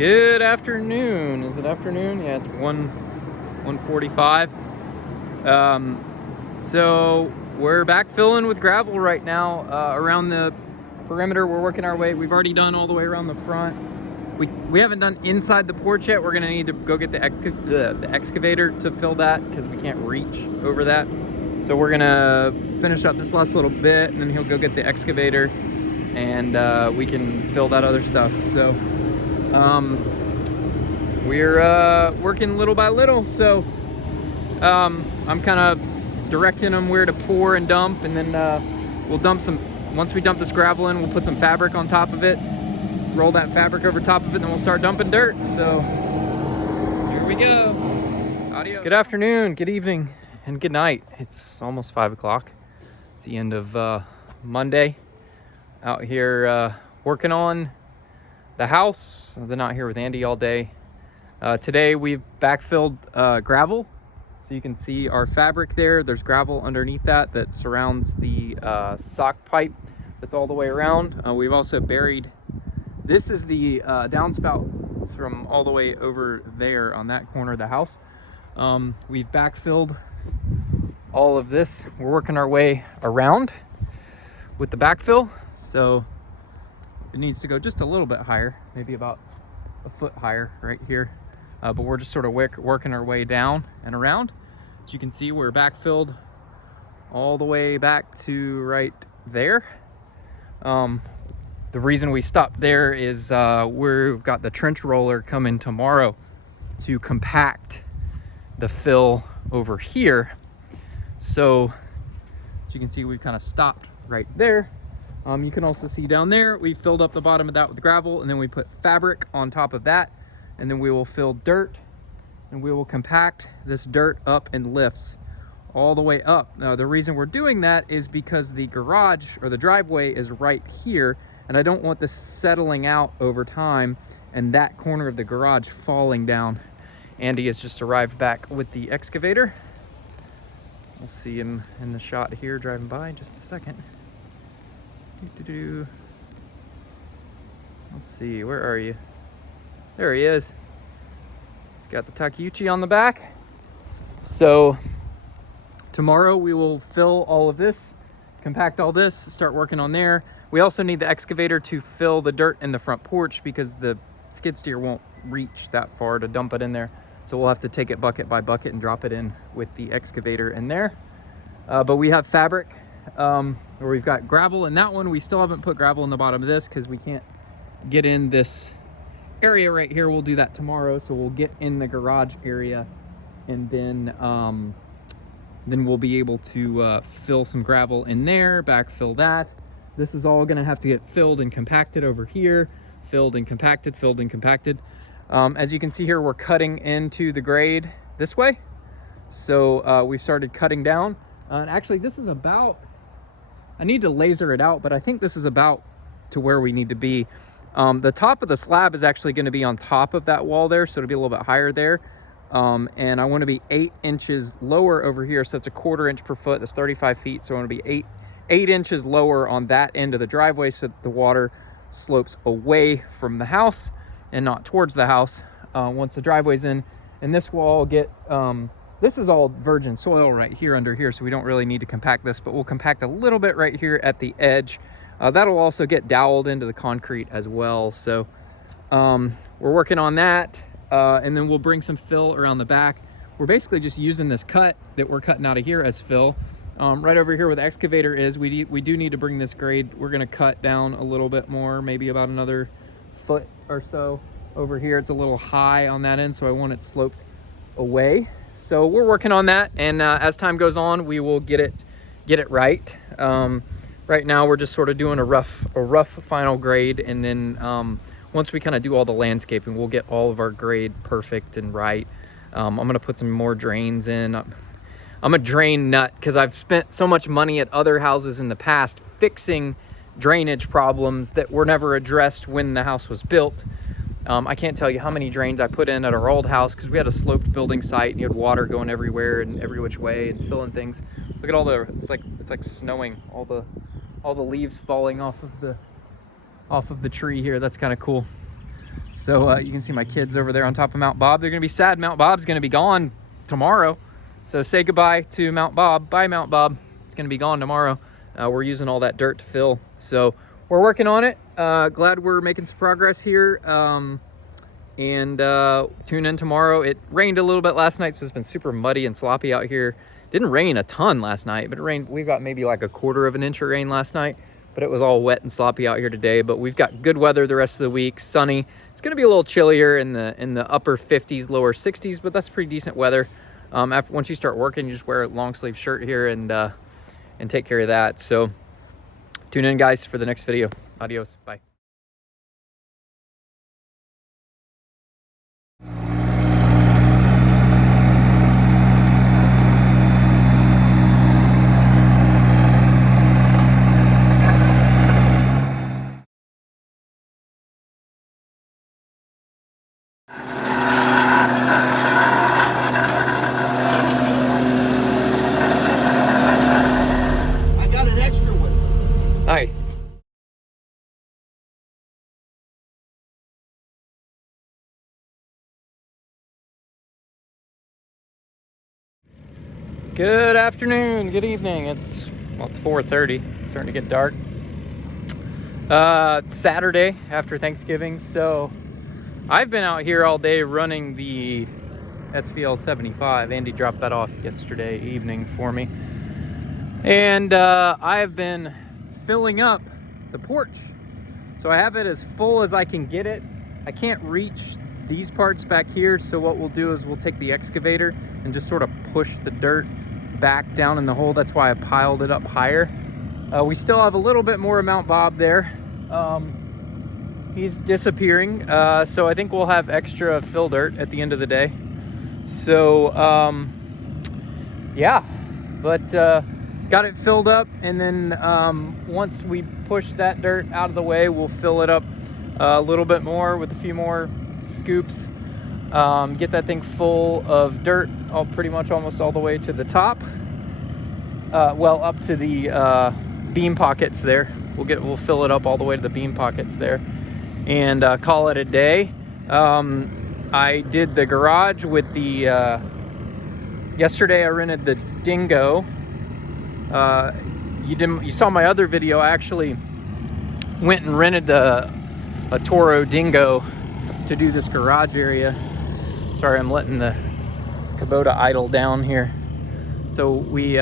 Good afternoon. Is it afternoon? Yeah, it's 1:45. So we're backfilling with gravel right now around the perimeter. We're working our way. We've already done all the way around the front. We haven't done inside the porch yet. We're gonna need to go get the excavator to fill that because we can't reach over that. So we're gonna finish up this last little bit, and then he'll go get the excavator, and we can fill that other stuff. So we're working little by little. So I'm kind of directing them where to pour and dump, and then we'll dump some. Once we dump this gravel in, we'll put some fabric on top of it, roll that fabric over top of it, and then we'll start dumping dirt. So here we go. Adios. Good afternoon, good evening, and good night. It's almost 5 o'clock. It's the end of Monday. Out here working on the house. I've been out here with Andy all day. Today we've backfilled gravel. So you can see our fabric there. There's gravel underneath that surrounds the sock pipe that's all the way around. We've also buried, this is the downspout from all the way over there on that corner of the house. We've backfilled all of this. We're working our way around with the backfill. So it needs to go just a little bit higher, maybe about a foot higher right here. But we're just sort of working our way down and around. As you can see, we're backfilled all the way back to right there. The reason we stopped there is we've got the trench roller coming tomorrow to compact the fill over here. So as you can see, we've kind of stopped right there. You can also see down there, we filled up the bottom of that with gravel, and then we put fabric on top of that, and then we will fill dirt, and we will compact this dirt up in lifts all the way up. Now, the reason we're doing that is because the garage or the driveway is right here, and I don't want this settling out over time and that corner of the garage falling down. Andy has just arrived back with the excavator. We'll see him in the shot here driving by in just a second. Let's see, where are you? There he is. He's got the Takeuchi on the back. So tomorrow we will fill all of this, compact all this, start working on there. We also need the excavator to fill the dirt in the front porch because the skid steer won't reach that far to dump it in there. So we'll have to take it bucket by bucket and drop it in with the excavator in there. But we have fabric, where we've got gravel in that one. We still haven't put gravel in the bottom of this because we can't get in this area right here. We'll do that tomorrow. So we'll get in the garage area, and then we'll be able to fill some gravel in there, backfill that. This is all gonna have to get filled and compacted over here, filled and compacted, filled and compacted. As you can see here, we're cutting into the grade this way. So we started cutting down. And actually this is about, I need to laser it out, but I think this is about to where we need to be. The top of the slab is actually going to be on top of that wall there, so it'll be a little bit higher there. And I want to be 8 inches lower over here, so that's a 1/4 inch per foot. That's 35 feet, so I want to be eight inches lower on that end of the driveway so that the water slopes away from the house and not towards the house once the driveway's in. And this will all get, this is all virgin soil right here under here, so we don't really need to compact this, but we'll compact a little bit right here at the edge. That'll also get doweled into the concrete as well. So we're working on that, and then we'll bring some fill around the back. We're basically just using this cut that we're cutting out of here as fill. Right over here where the excavator is, we do need to bring this grade. We're gonna cut down a little bit more, maybe about another foot or so. Over here it's a little high on that end, so I want it sloped away. So we're working on that, and as time goes on, we will get it right. Right now we're just sort of doing a rough final grade, and then once we kind of do all the landscaping, we'll get all of our grade perfect and right. I'm gonna put some more drains in. I'm a drain nut because I've spent so much money at other houses in the past fixing drainage problems that were never addressed when the house was built. I can't tell you how many drains I put in at our old house because we had a sloped building site and you had water going everywhere and every which way and filling things. Look at all the, it's like snowing, all the leaves falling off of the tree here. That's kind of cool. So you can see my kids over there on top of Mount Bob. They're gonna be sad Mount Bob's gonna be gone tomorrow. So say goodbye to Mount Bob. Bye, Mount Bob. It's gonna be gone tomorrow. We're using all that dirt to fill. So we're working on it. Glad we're making some progress here. And tune in tomorrow. It rained a little bit last night, so it's been super muddy and sloppy out here. Didn't rain a ton last night, but it rained. We got maybe like 1/4 of an inch of rain last night, but it was all wet and sloppy out here today. But we've got good weather the rest of the week, sunny. It's gonna be a little chillier in the upper 50s, lower 60s, but that's pretty decent weather. Once you start working, you just wear a long sleeve shirt here and take care of that. So tune in, guys, for the next video. Adios, bye. Nice. Good afternoon, good evening. It's 4:30, starting to get dark. Saturday after Thanksgiving, so I've been out here all day running the SVL 75. Andy dropped that off yesterday evening for me. And I've been filling up the porch. So I have it as full as I can get it. I can't reach these parts back here, so what we'll do is we'll take the excavator and just sort of push the dirt back down in the hole. That's why I piled it up higher. We still have a little bit more of Mount Bob there. He's disappearing, so I think we'll have extra fill dirt at the end of the day. So yeah, but got it filled up, and then once we push that dirt out of the way, we'll fill it up a little bit more with a few more scoops. Get that thing full of dirt, pretty much almost all the way to the top. Well, up to the beam pockets there. We'll fill it up all the way to the beam pockets there, and call it a day. I did the garage with the yesterday. I rented the Dingo. You saw my other video. I actually went and rented a Toro Dingo to do this garage area. Sorry, I'm letting the Kubota idle down here. So we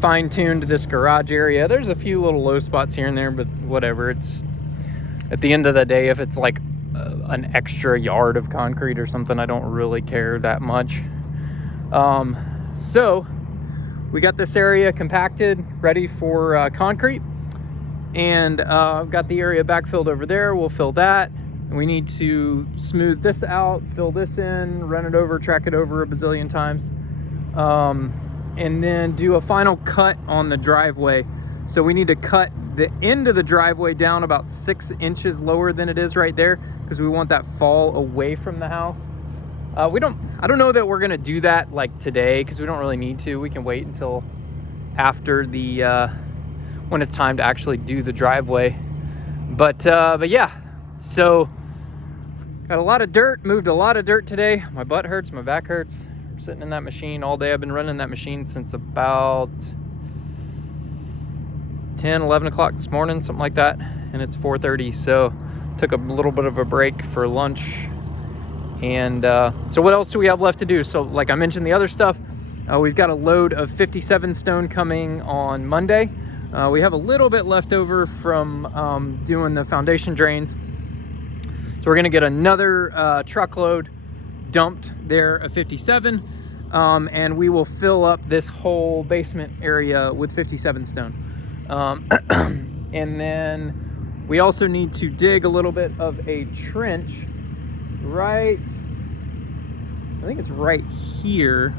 fine-tuned this garage area. There's a few little low spots here and there, but whatever. It's at the end of the day, if it's like an extra yard of concrete or something, I don't really care that much. So we got this area compacted, ready for concrete, and I've got the area backfilled over there. We'll fill that. And we need to smooth this out, fill this in, run it over, track it over a bazillion times, and then do a final cut on the driveway. So we need to cut the end of the driveway down about 6 inches lower than it is right there, because we want that fall away from the house. I don't know that we're gonna do that like today, because we don't really need to. We can wait until after the when it's time to actually do the driveway. But yeah, so got a lot of dirt, moved a lot of dirt today. My butt hurts, my back hurts. I'm sitting in that machine all day. I've been running that machine since about 10, 11 o'clock this morning, something like that, and it's 4:30. So took a little bit of a break for lunch. And so what else do we have left to do? So like I mentioned, the other stuff, we've got a load of 57 stone coming on Monday. We have a little bit left over from doing the foundation drains. So we're gonna get another truckload dumped there of 57, and we will fill up this whole basement area with 57 stone. And then we also need to dig a little bit of a trench right, I think it's right here,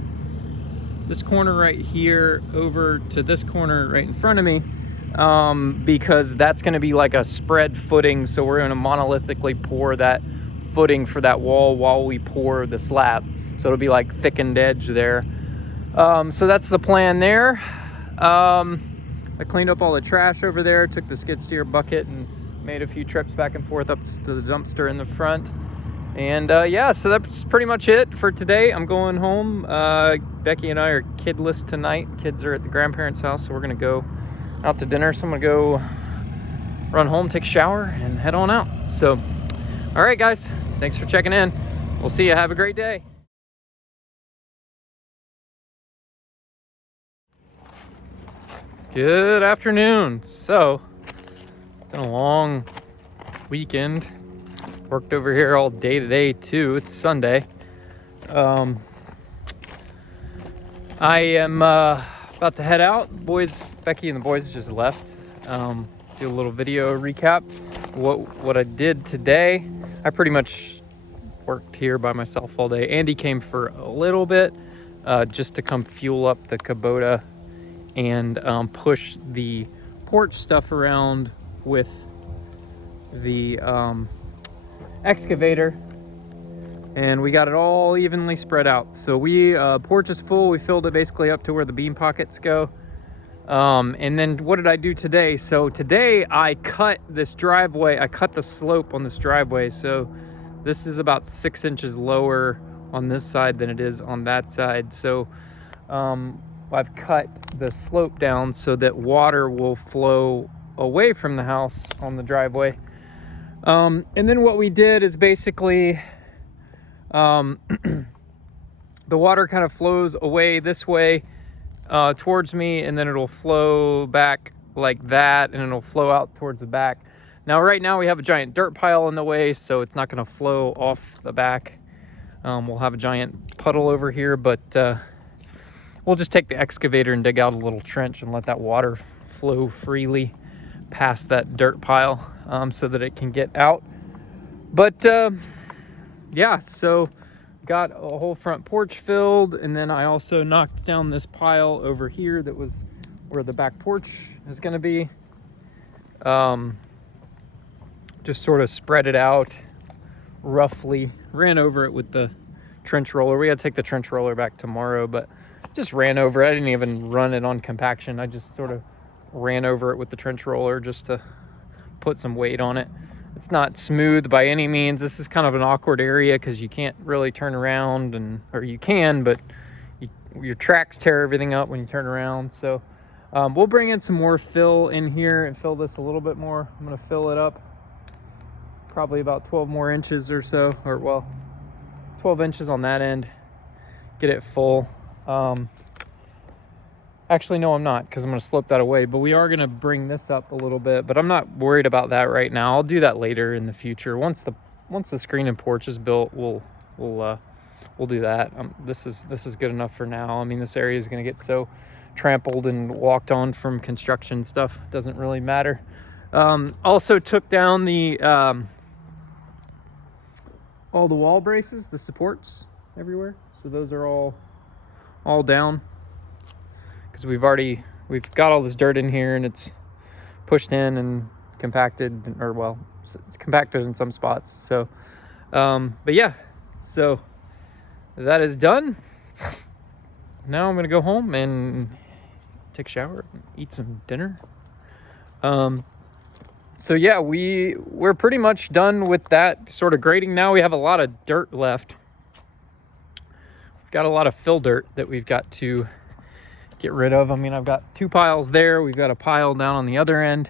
this corner right here over to this corner right in front of me, because that's going to be like a spread footing. So we're going to monolithically pour that footing for that wall while we pour the slab. So it'll be like thickened edge there. So that's the plan there. I cleaned up all the trash over there, took the skid steer bucket and made a few trips back and forth up to the dumpster in the front. And yeah, so that's pretty much it for today. I'm going home. Becky and I are kidless tonight. Kids are at the grandparents' house, so we're gonna go out to dinner. So I'm gonna go run home, take a shower, and head on out. So, all right, guys, thanks for checking in. We'll see you. Have a great day. Good afternoon. So, been a long weekend. Worked over here all day today too. It's Sunday. I am about to head out. Boys, Becky and the boys just left. Do a little video recap. What I did today. I pretty much worked here by myself all day. Andy came for a little bit, just to come fuel up the Kubota and push the porch stuff around with the excavator, and we got it all evenly spread out. So porch is full. We filled it basically up to where the beam pockets go. And then what did I do today? So today I cut this driveway. I cut the slope on this driveway. So this is about 6 inches lower on this side than it is on that side. So I've cut the slope down so that water will flow away from the house on the driveway. And then what we did is basically the water kind of flows away this way towards me, and then it'll flow back like that, and it'll flow out towards the back. Now right now we have a giant dirt pile in the way, so it's not going to flow off the back. We'll have a giant puddle over here, but we'll just take the excavator and dig out a little trench and let that water flow freely past that dirt pile, so that it can get out. But yeah, so got a whole front porch filled, and then I also knocked down this pile over here that was where the back porch is going to be. Just sort of spread it out roughly, ran over it with the trench roller. We got to take the trench roller back tomorrow, but just ran over it. I didn't even run it on compaction. I just sort of ran over it with the trench roller just to put some weight on it. It's not smooth by any means. This is kind of an awkward area because you can't really turn around, or you can, but your tracks tear everything up when you turn around. So we'll bring in some more fill in here and fill this a little bit more. I'm going to fill it up probably about 12 more inches or so, or well, 12 inches on that end, get it full. Actually, no, I'm not, because I'm going to slope that away, but we are going to bring this up a little bit, but I'm not worried about that right now. I'll do that later in the future. Once the screen and porch is built, we'll do that. This is good enough for now. I mean, this area is going to get so trampled and walked on from construction stuff. It doesn't really matter. Also took down the all the wall braces, the supports everywhere. So those are all down, because we've got all this dirt in here, and it's pushed in and compacted, or well, it's compacted in some spots. So but yeah, so that is done. Now I'm gonna go home and take a shower and eat some dinner. So yeah, we're pretty much done with that sort of grading. Now we have a lot of dirt left. We've got a lot of fill dirt that we've got to get rid of. I mean, I've got 2 piles there. We've got a pile down on the other end,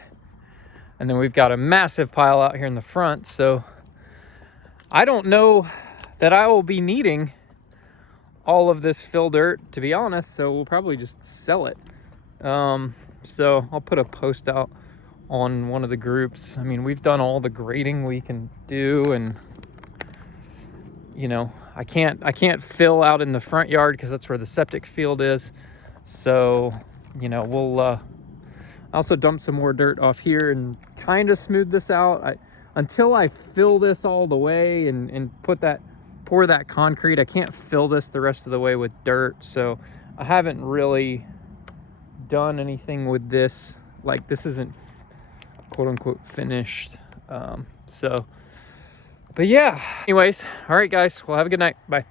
and then we've got a massive pile out here in the front. So I don't know that I will be needing all of this fill dirt, to be honest. So we'll probably just sell it. So I'll put a post out on one of the groups. I mean, we've done all the grading we can do, and you know, I can't fill out in the front yard because that's where the septic field is. So, you know, we'll also dump some more dirt off here and kind of smooth this out. Until I fill this all the way and pour that concrete, I can't fill this the rest of the way with dirt. So I haven't really done anything with this. Like, this isn't quote unquote finished. But yeah, anyways, all right guys, well, have a good night. Bye.